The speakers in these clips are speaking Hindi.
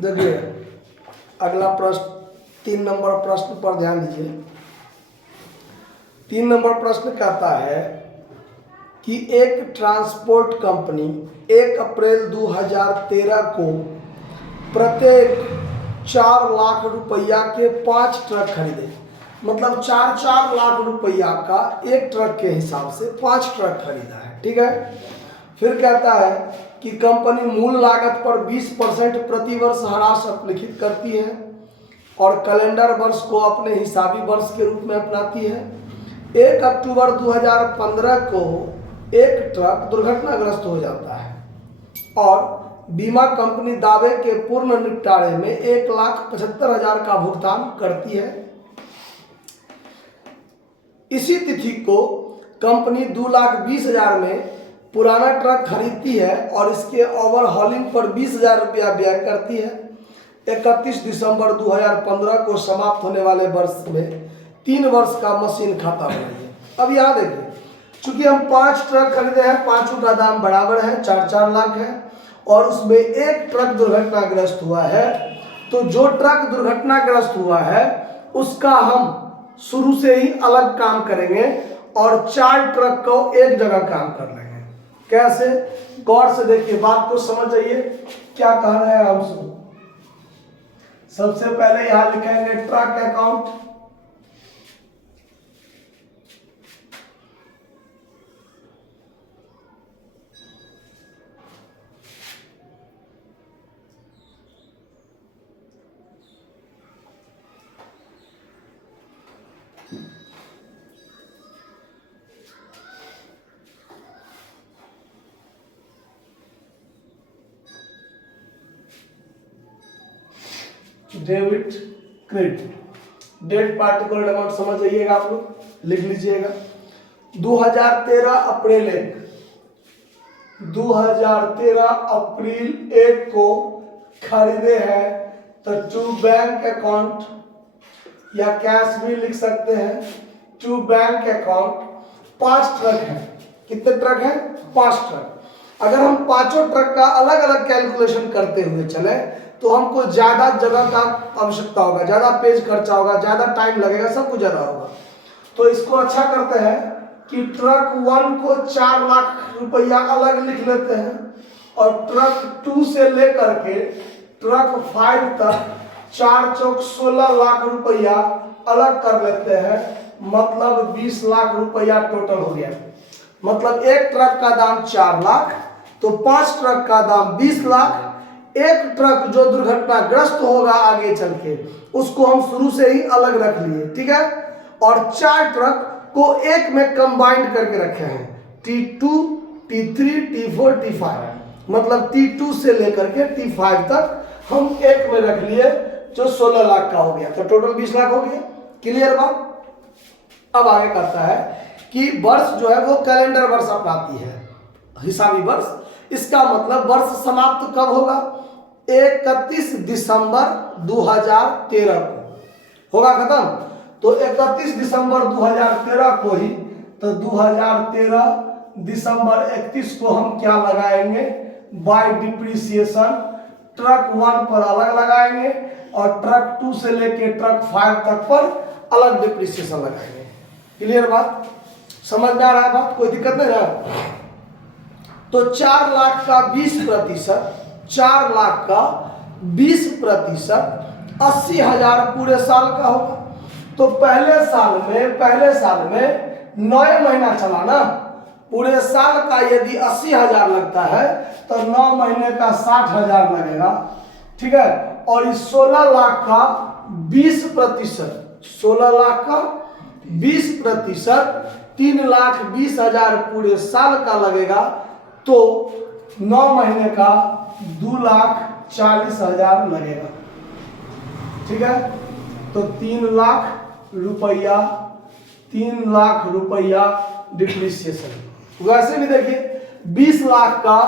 देखिए अगला प्रश्न 3 नंबर प्रश्न पर ध्यान दीजिए। 3 नंबर प्रश्न कहता है कि एक ट्रांसपोर्ट कंपनी 1 अप्रैल 2013 को प्रत्येक 4 लाख रुपया के 5 ट्रक खरीदे। मतलब 4 लाख रुपया का एक ट्रक के हिसाब से 5 ट्रक खरीदा है। ठीक है। फिर कहता है कि कंपनी मूल लागत पर 20% प्रतिवर्ष ह्रास अपलिखित करती है और कैलेंडर वर्ष को अपने हिसाबी वर्ष के रूप में अपनाती है। 1 अक्टूबर 2015 को एक ट्रक दुर्घटनाग्रस्त हो जाता है और बीमा कंपनी दावे के पूर्ण निपटारे में 1,75,000 का भुगतान करती है। इसी तिथि को कंपनी 2,20,000 में पुराना ट्रक खरीदती है और इसके ओवरहॉलिंग पर 20,000 रुपया व्यय करती है। 31 दिसंबर 2015 को समाप्त होने वाले वर्ष में 3 वर्ष का मशीन खाता बनाइए। अब यहाँ देखिए, चूंकि हम 5 ट्रक खरीदे हैं, पांचों का दाम बराबर है, 4 लाख है और उसमें एक ट्रक दुर्घटनाग्रस्त हुआ है, तो जो ट्रक दुर्घटनाग्रस्त हुआ है उसका हम शुरू से ही अलग काम करेंगे और 4 ट्रक को एक जगह काम कर लेंगे। कैसे? गौर से देखिए, बात को समझ जाइए क्या कह रहे हैं हम सब। सबसे पहले यहां लिखेंगे truck account, debit credit. Date particular amount समझ जाइएगा, आप लोग लिख लीजिएगा। 2013 अप्रैल 1 को खरीदे हैं तो टू बैंक अकाउंट या कैश भी लिख सकते हैं। टू बैंक अकाउंट 5 ट्रक है। कितने ट्रक हैं? 5 ट्रक। अगर हम पांचों ट्रक का अलग अलग कैलकुलेशन करते हुए चले तो हमको ज्यादा जगह का आवश्यकता होगा, ज्यादा पेज खर्चा होगा, ज्यादा टाइम लगेगा, सब कुछ ज्यादा होगा। तो इसको अच्छा करते हैं कि ट्रक 1 को 4 लाख रुपया अलग लिख लेते हैं और ट्रक 2 से लेकर के ट्रक 5 तक 4 चौक 16 लाख रुपया अलग कर लेते हैं। मतलब 20 लाख रुपया टोटल हो गया। मतलब एक ट्रक का दाम 4 लाख, तो 5 ट्रक का दाम 20 लाख। एक ट्रक जो दुर्घटनाग्रस्त होगा आगे चल के, उसको हम शुरू से ही अलग रख लिए। ठीक है। और 4 ट्रक को एक में कंबाइंड करके रखे हैं, T2, T3, T4, T5। मतलब T2 से लेकर के T5 तक हम एक में रख लिए, जो 16 लाख का हो गया, तो टोटल 20 लाख हो गया। क्लियर बात? अब आगे कहता है कि वर्ष जो है वो कैलेंडर वर्ष अपनाती है, हिसाबी वर्ष। इसका मतलब वर्ष समाप्त कब होगा? 31 दिसंबर 2013 को होगा खत्म। तो 31 दिसंबर 2013 को ही, तो 2013 दिसंबर 31 को हम क्या लगाएंगे? बाय डिप्रिसिएशन ट्रक 1 पर अलग लगाएंगे और ट्रक 2 से लेके ट्रक 5 तक पर अलग डिप्रिसिएशन लगाएंगे। क्लियर बात? समझ में आ रहा है बात? कोई दिक्कत नहीं है? तो 4 लाख का 20%, 4 लाख का 20% 80,000 पूरे साल का होगा। तो पहले साल में 9 महीना चला ना, पूरे साल का यदि 80,000 लगता है तो 9 महीने का 60,000 लगेगा। ठीक है। और इस 16 लाख का 20%, 16 लाख का 20%, 3,20,000 पूरे साल का लगेगा। तो 9 महीने का 2,40,000 लगेगा। ठीक है। तो 3 लाख रुपया डिप्रिसिएशन। वैसे भी देखिए 20 लाख का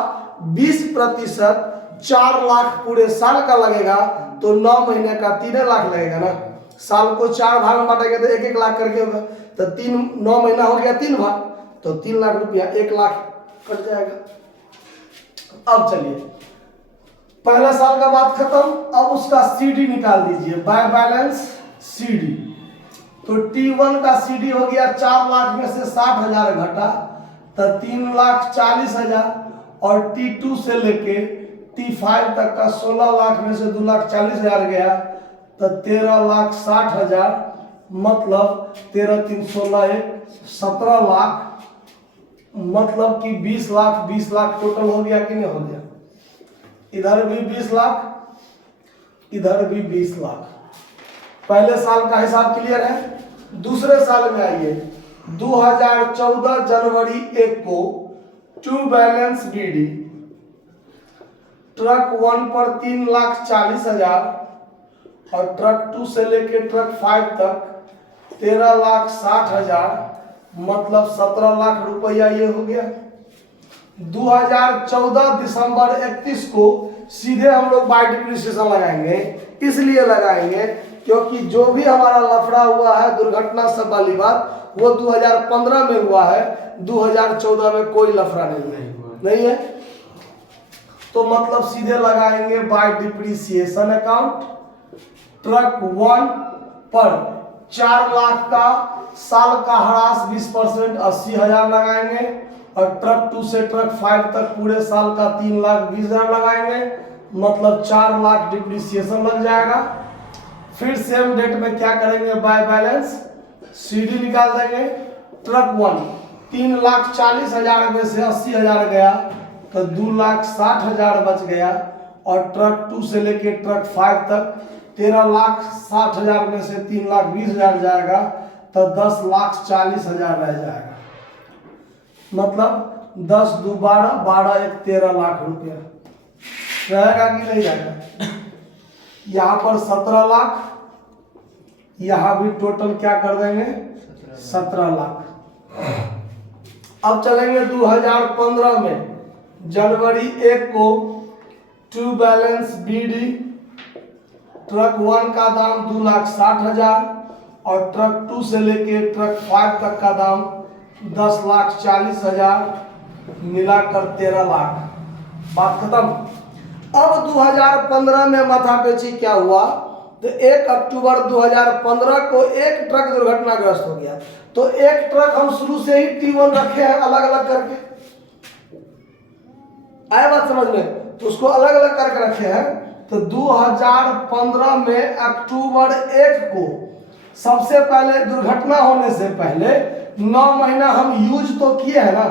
20%, 4 लाख पूरे साल का लगेगा, तो 9 महीने का 3 लाख लगेगा ना। साल को 4 भाग में बांटेंगे तो 1-1 लाख करके होगा, तो 9 महीना हो गया 3 भाग, तो 3 लाख रुपया 1 लाख कट जाएगा। अब चलिए पहला साल का बात खत्म। अब उसका सीडी निकाल दीजिए, बाय बैलेंस सीडी। तो T1 का सीडी हो गया 4 लाख में से 60,000 घटा तो 3,40,000, और T2 से लेके T5 तक का 16 लाख में से 2,40,000 गया तो 13,60,000, मतलब 13 3 16 17 लाख, मतलब कि 20 लाख 20 लाख टोटल हो गया कि नहीं हो गया। इधर भी 20 लाख, इधर भी 20 लाख। पहले साल का हिसाब क्लियर है। दूसरे साल में आइए, 2014 जनवरी 1 को टू बैलेंस बीडी, ट्रक 1 पर 3,40,000 और ट्रक 2 से लेके ट्रक 5 तक 13,60,000, मतलब 17 लाख रुपया ये हो गया। 2014 दिसंबर 31 को सीधे हम लोग बाय डिप्रिसिएशन लगाएंगे। इसलिए लगाएंगे क्योंकि जो भी हमारा लफड़ा हुआ है, दुर्घटना सब वाली बात, वो 2015 में हुआ है, 2014 में कोई लफड़ा नहीं है। तो मतलब सीधे लगाएंगे बाय डिप्रिसिएशन अकाउंट। ट्रक 1 पर 4 लाख का साल का ह्रास 20% 80,000 लगाएंगे, और ट्रक 2 से ट्रक 5 तक पूरे साल का 3,20,000 लगाएंगे, मतलब 4 लाख डिप्रिसिएशन लग जाएगा। फिर सेम डेट में क्या करेंगे, बाय बैलेंस सीडी निकाल देंगे। ट्रक 1 3,40,000 में से 80,000 गया तो 2,60,000 बच गया, और ट्रक 2 से लेके ट्रक 5 तक 13,60,000 में से 3,20,000 जाएगा तो 10,40,000 रह जाएगा। मतलब 10 2 12, 12 1 13 लाख रुपया रहेगा कि नहीं रहेगा। यहाँ पर 17 लाख, यहाँ भी टोटल क्या कर देंगे 17 लाख। अब चलेंगे 2015 में जनवरी 1 को टू बैलेंस बीडी, ट्रक 1 का दाम 2,60,000 और ट्रक 2 से लेके ट्रक 5 तक का दाम 10,40,000, मिलाकर 13 लाख। बात खत्म। अब 2015 में माथापेची क्या हुआ, तो 1 अक्टूबर 2015 को एक ट्रक दुर्घटनाग्रस्त हो गया। तो एक ट्रक हम शुरू से ही T1 रखे हैं अलग अलग करके, आया बात समझ में, तो उसको अलग अलग करके रखे हैं। तो 2015 में अक्टूबर 1 को सबसे पहले दुर्घटना होने से पहले 9 महीना हम यूज तो किए हैं ना,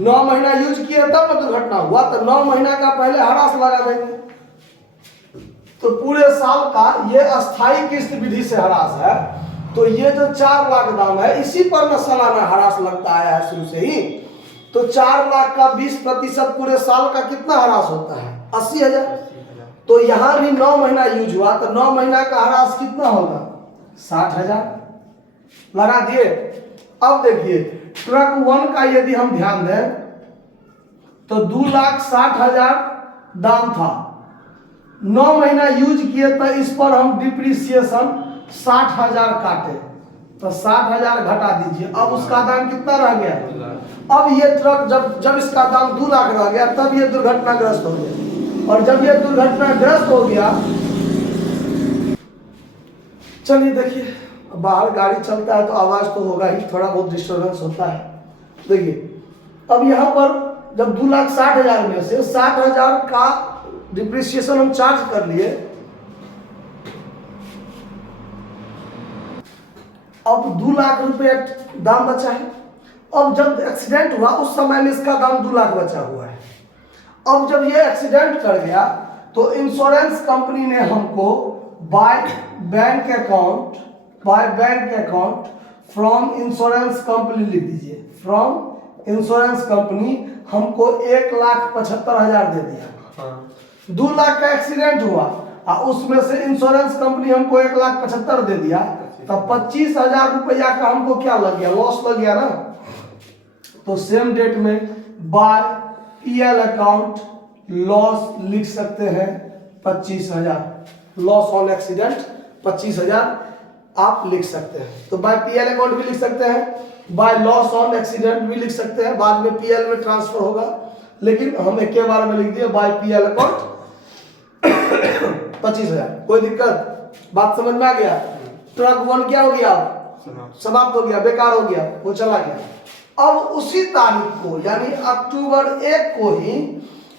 9 महीना यूज किए तब ना दुर्घटना हुआ, तो 9 महीना का पहले ह्रास लगा देंगे। तो पूरे साल का ये अस्थाई किस्त विधि से ह्रास है। तो ये जो 4 लाख दाम है, इसी पर न सालाना ह्रास लगता आया है शुरू से ही। तो 4 लाख का 20% पूरे साल का कितना ह्रास होता है 80,000। तो यहाँ भी 9 महीना यूज हुआ, तो 9 महीना का ह्रास कितना होगा 60,000 लगा दिए। अब देखिए ट्रक 1 का यदि हम ध्यान दें तो 2,60,000 दाम था, 9 महीना यूज किए तो इस पर हम डिप्रिसिएशन 60,000 काटे, तो 60,000 घटा दीजिए। अब उसका दाम कितना रह गया। अब ये ट्रक जब इसका दाम 2 लाख रह गया, तब ये दुर्घटनाग्रस्त हो गया। और जब ये दुर्घटनाग्रस्त हो गया, चलिए देखिए बाहर गाड़ी चलता है तो आवाज तो होगा ही, थोड़ा बहुत डिस्टर्बेंस होता है। देखिए अब यहाँ पर जब 2,60,000 में से 60,000 का डिप्रिसिएशन हम चार्ज कर लिए, अब 2 लाख रुपए दाम बचा है। अब जब एक्सीडेंट हुआ उस समय में इसका दाम 2 लाख बचा हुआ है। अब जब ये एक्सीडेंट कर गया तो इंश्योरेंस कंपनी ने हमको by bank account from insurance company लिख दीजिए, फ्रॉम इंश्योरेंस कंपनी हमको 1,75,000 दे दिया। 2 लाख का एक्सीडेंट हुआ और उसमें से इंश्योरेंस कंपनी हमको 1,75,000 दे दिया, तब 25,000 रुपया का हमको क्या लग गया, लॉस लग गया ना। तो सेम डेट में बाय पीएल अकाउंट लॉस लिख सकते हैं 25,000, लॉस ऑन एक्सीडेंट 25,000 आप लिख सकते हैं। तो बाय पीएल अकाउंट भी लिख सकते हैं, बाय लॉस ऑन एक्सीडेंट भी लिख सकते हैं, बाद में पीएल में ट्रांसफर होगा, लेकिन हम एक के बार में लिख दिए बाय पीएल अकाउंट 25,000। कोई दिक्कत? बात समझ में आ गया? ट्रक 1 क्या हो गया? समाप्त हो गया, बेकार हो गया, वो चला गया। अब उसी तारीख को यानी अक्टूबर 1 को ही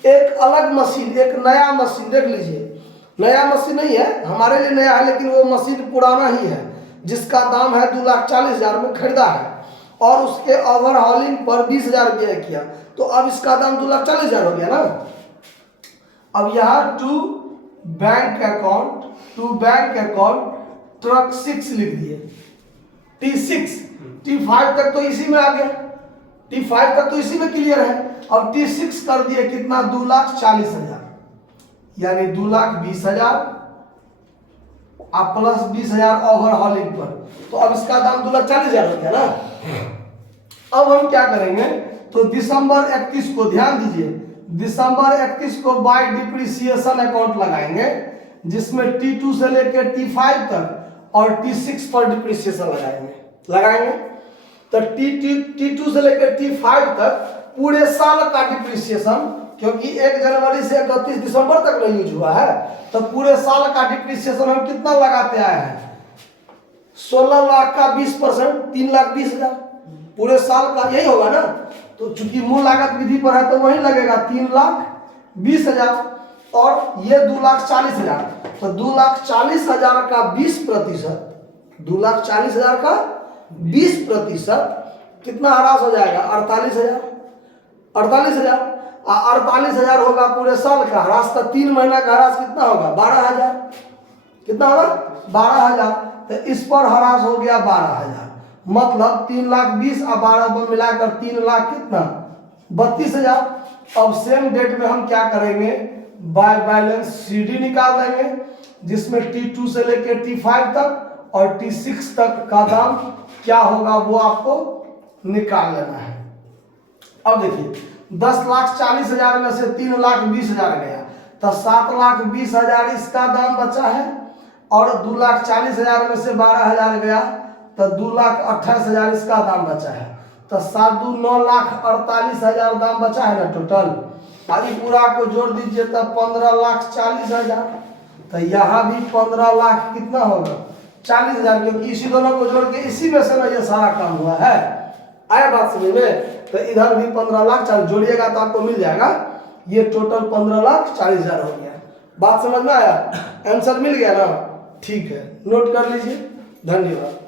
एक अलग मशीन, एक नया मशीन, देख लीजिए, नया मशीन नहीं है, हमारे लिए नया है लेकिन वो मशीन पुराना ही है, जिसका दाम है 2,40,000 में खरीदा है और उसके ओवरहॉलिंग पर 20,000 रुपया किया, तो अब इसका दाम 2,40,000 हो गया ना। अब यहाँ टू बैंक अकाउंट ट्रक 6 लिख दिए, T6, T5 तक तो इसी में आ गया, T5 तक तो इसी में क्लियर है। अब T6 कर दिए कितना? 2,40,000, यानी 2,20,000 आप प्लस 20,000 ओवरहॉलिंग पर, तो अब इसका दाम 2,40,000 हो गया ना। अब हम क्या करेंगे, तो दिसंबर 31 को ध्यान दीजिए, दिसंबर 31 को बाय डिप्रिसिएशन अकाउंट लगाएंगे, जिसमें T2 से लेकर T5 तक और T6 पर डिप्रिसिएशन लगाएंगे। तो T2 से लेकर T5 तक पूरे साल का डिप्रिसिएशन, क्योंकि 1 जनवरी से 31 दिसंबर तक नहीं यूज हुआ है, तो पूरे साल का डिप्रिसिएशन हम कितना लगाते आए हैं? 16 लाख का 20%, 3,20,000 पूरे साल का, यही होगा ना। तो चूंकि मूल लागत विधि पर है तो वही लगेगा 3,20,000 और ये 2,40,000, तो 2,40,000 का 20%, 2,40,000 का 20% कितना ह्रास हो जाएगा? 48,000। 48,000 होगा पूरे साल का ह्रास, का 3 महीना का ह्रास कितना होगा? 12,000। कितना होगा? 12,000। तो इस पर ह्रास हो गया 12,000, मतलब 3,20,000 और 12 मिलाकर 3 लाख कितना? 32,000। अब सेम डेट में हम क्या करेंगे? बाय बैलेंस CD निकाल देंगे, जिसमें T2 से लेकर T5 तक और T6 तक का दाम क्या होगा वो आपको निकाल लेना है। अब देखिए 10,40,000 में से 3,20,000 गया, तो 7,20,000 इसका दाम बचा है और 2,40,000 में से 12,000 गया तो 2,28,000 इसका दाम बचा है, तो 9,48,000 दाम बचा है ना टोटल। अभी पूरा को जोड़ दीजिए तब 15,40,000, तो यहाँ भी 15 लाख कितना होगा? 40,000, क्योंकि इसी दोनों को जोड़ के इसी में से ना ये सारा काम हुआ है। आया बात समझ में? तो इधर भी 15 लाख 40 जोड़िएगा तो आपको मिल जाएगा, ये टोटल 15,40,000 हो गया। बात समझ में आया? आंसर मिल गया ना? ठीक है, नोट कर लीजिए। धन्यवाद।